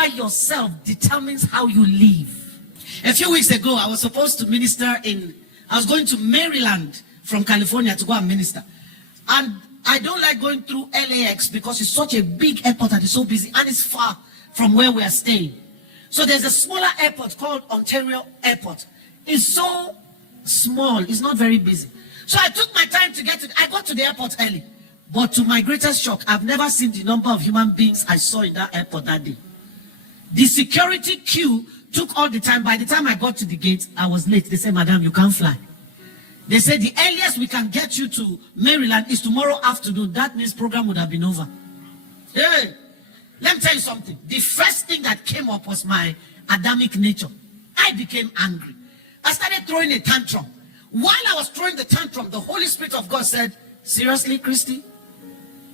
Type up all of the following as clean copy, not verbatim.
identify yourself determines how you live. A few weeks ago, I was supposed to minister I was going to Maryland from California to go and minister. And I don't like going through LAX because it's such a big airport and it's so busy and it's far from where we are staying. So there's a smaller airport called Ontario Airport. It's so small, it's not very busy. So I took my time to get to I got to the airport early. But to my greatest shock, I've never seen the number of human beings I saw in that airport that day. The security queue took all the time. By the time I got to the gate, I was late. They said, "Madam, you can't fly." They said the earliest we can get you to Maryland is tomorrow afternoon. That means program would have been over. Hey, let me tell you something. The first thing that came up was my Adamic nature. I became angry. I started throwing a tantrum. While I was throwing the tantrum, the Holy Spirit of God said, "Seriously, Christie?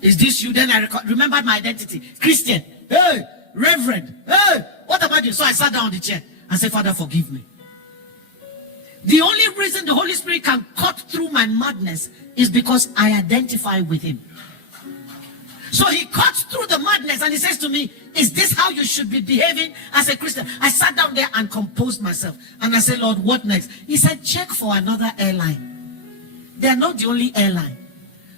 Is this you?" Then I remembered my identity. Christian. Hey, Reverend. Hey, what about you? So I sat down on the chair and said, "Father, forgive me." The only reason the Holy Spirit can cut through my madness is because I identify with him. So he cuts through the madness and he says to me, "Is this how you should be behaving as a Christian?" I sat down there and composed myself. And I said, "Lord, what next?" He said, "Check for another airline." They are not the only airline.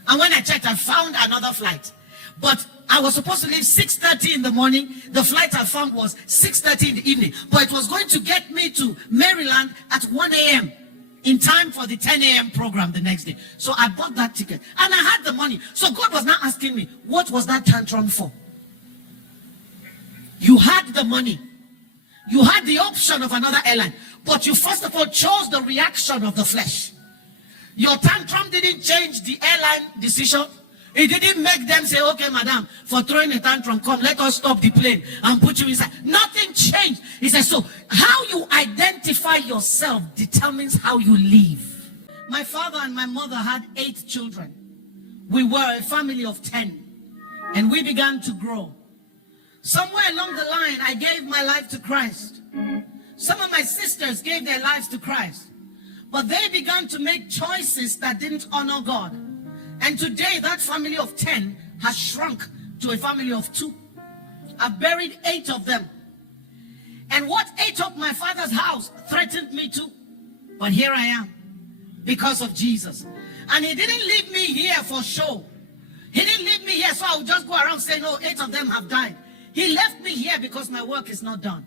And when I checked, I found another flight. But I was supposed to leave 6:30 in the morning. The flight I found was 6:30 in the evening. But it was going to get me to Maryland at 1 a.m. in time for the 10 a.m. program the next day. So I bought that ticket. And I had the money. So God was now asking me, what was that tantrum for? You had the money. You had the option of another airline. But you first of all chose the reaction of the flesh. Your tantrum didn't change the airline decision. It didn't make them say, "Okay, madam, for throwing a tantrum, come, let us stop the plane and put you inside." Nothing changed. He said, so how you identify yourself determines how you live. My father and my mother had 8 children. We were a family of 10. And we began to grow. Somewhere along the line, I gave my life to Christ. Some of my sisters gave their lives to Christ. But they began to make choices that didn't honor God. And today, that family of 10 has shrunk to a family of 2. I've buried 8 of them. And what ate up my father's house threatened me too. But here I am, because of Jesus. And he didn't leave me here for show. He didn't leave me here so I would just go around saying, "Oh, 8 of them have died." He left me here because my work is not done.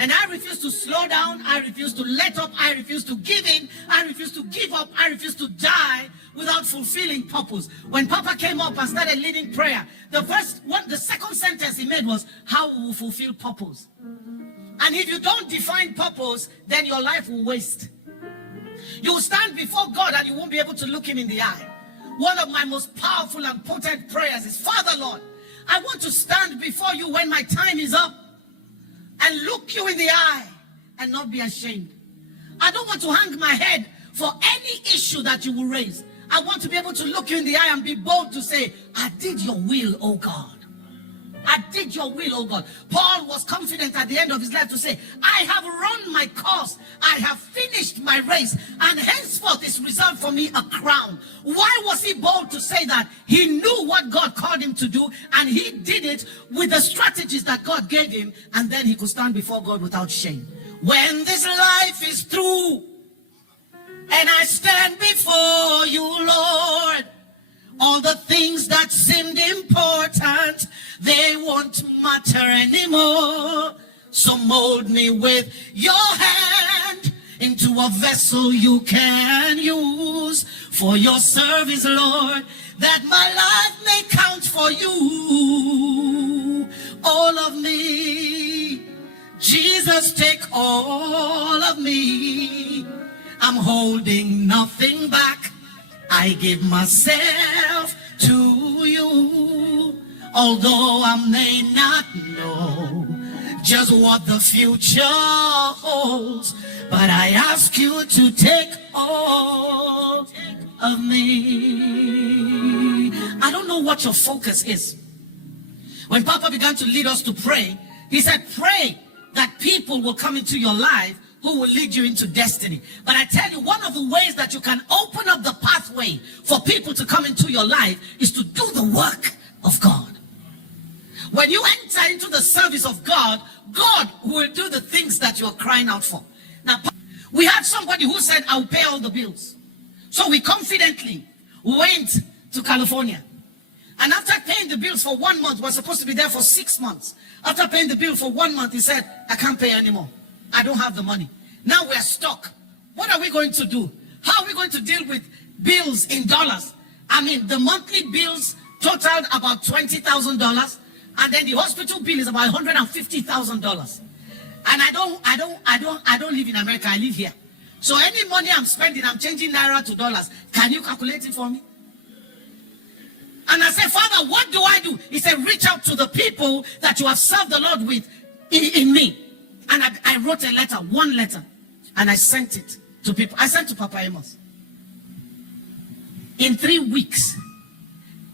And I refuse to slow down. I refuse to let up. I refuse to give in. I refuse to give up. I refuse to die without fulfilling purpose. When Papa came up and started leading prayer, the second sentence he made was, "How we will fulfill purpose." And if you don't define purpose, then your life will waste. You will stand before God and you won't be able to look him in the eye. One of my most powerful and potent prayers is, "Father, Lord, I want to stand before you when my time is up and look you in the eye and not be ashamed. I don't want to hang my head for any issue that you will raise. I want to be able to look you in the eye and be bold to say, 'I did your will, oh God. I did your will, oh God.'" Paul was confident at the end of his life to say, "I have run my course. I have finished my race. And henceforth is reserved for me a crown." Why was he bold to say that? He knew what God called him to do. And he did it with the strategies that God gave him. And then he could stand before God without shame. When this life is through and I stand before you, Lord, all the things that seemed important, they won't matter anymore. So mold me with your hand into a vessel you can use for your service, Lord, that my life may count for you. All of me, Jesus, take all of me. I'm holding nothing back. I give myself to you. Although I may not know just what the future holds, but I ask you to take all of me. I don't know what your focus is. When Papa began to lead us to pray, he said, pray that people will come into your life who will lead you into destiny. But I tell you, one of the ways that you can open up the pathway for people to come into your life is to do the work of God. When you enter into the service of God, God will do the things that you're crying out for. Now, we had somebody who said, I'll pay all the bills. So we confidently went to California. And after paying the bills for 1 month, we're supposed to be there for 6 months. After paying the bill for 1 month, he said, I can't pay anymore. I don't have the money. Now we're stuck. What are we going to do? How are we going to deal with bills in dollars? I mean, the monthly bills totaled about $20,000, and then the hospital bill is about $150,000. And I don't live in America. I live here. So any money I'm spending, I'm changing naira to dollars. Can you calculate it for me? And I said, Father, what do I do? He said, reach out to the people that you have served the Lord with in me. And I wrote a letter, 1 letter, and I sent it to people. I sent to Papa Amos. In 3 weeks,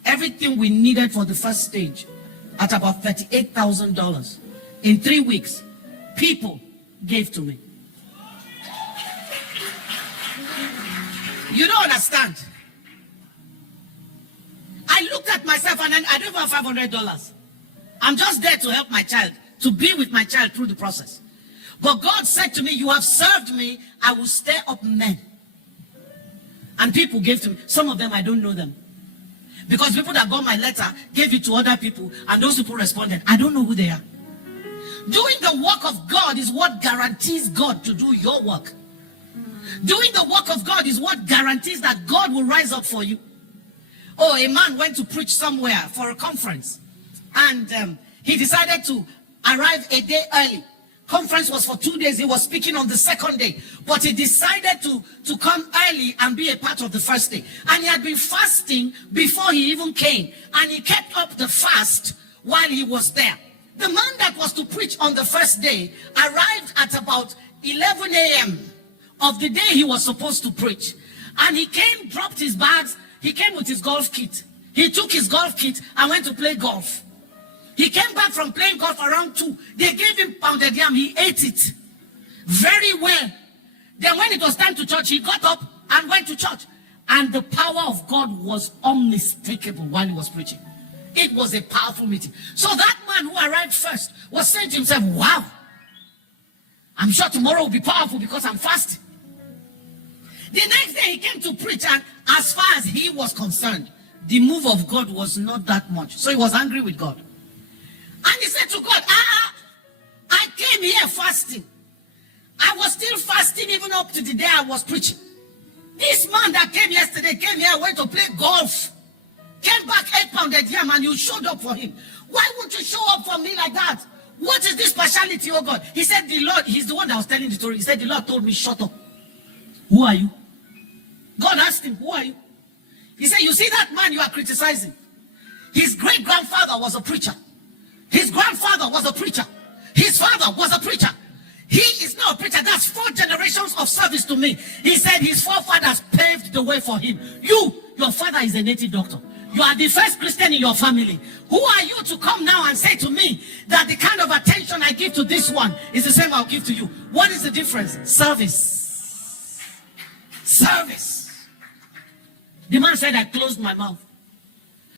everything we needed for the first stage at about $38,000. In 3 weeks, people gave to me. You don't understand. I looked at myself and I don't have $500. I'm just there to help my child, to be with my child through the process. But God said to me, you have served me, I will stir up men. And people gave to me. Some of them, I don't know them. Because people that got my letter gave it to other people, and those people responded. I don't know who they are. Doing the work of God is what guarantees God to do your work. Doing the work of God is what guarantees that God will rise up for you. Oh, a man went to preach somewhere for a conference, and he decided to arrive a day early. Conference was for 2 days. He was speaking on the second day, but he decided to come early and be a part of the first day. And he had been fasting before he even came, and he kept up the fast while he was there. The man that was to preach on the first day arrived at about 11 a.m. of the day he was supposed to preach. And he came, dropped his bags. He came with his golf kit. He took his golf kit and went to play golf. He came back from playing golf around 2. They gave him pounded yam. He ate it very well. Then when it was time to church, he got up and went to church. And the power of God was unmistakable while he was preaching. It was a powerful meeting. So that man who arrived first was saying to himself, wow, I'm sure tomorrow will be powerful because I'm fasting. The next day he came to preach, and as far as he was concerned, the move of God was not that much. So he was angry with God. And he said to God, I came here fasting. I was still fasting even up to the day I was preaching. This man that came yesterday came here, went to play golf, came back 8 pounded yam, and you showed up for him. Why won't you show up for me like that? What is this partiality, oh God? He said, the Lord, he's the one that was telling the story. He said, the Lord told me, shut up. Who are you? God asked him, who are you? He said, you see that man you are criticizing? His great-grandfather was a preacher. His grandfather was a preacher. His father was a preacher. He is not a preacher. That's 4 generations of service to me. He said his forefathers paved the way for him. Your father is a native doctor. You are the first Christian in your family. Who are you to come now and say to me that the kind of attention I give to this one is the same I'll give to you? What is the difference? Service. Service. The man said, I closed my mouth.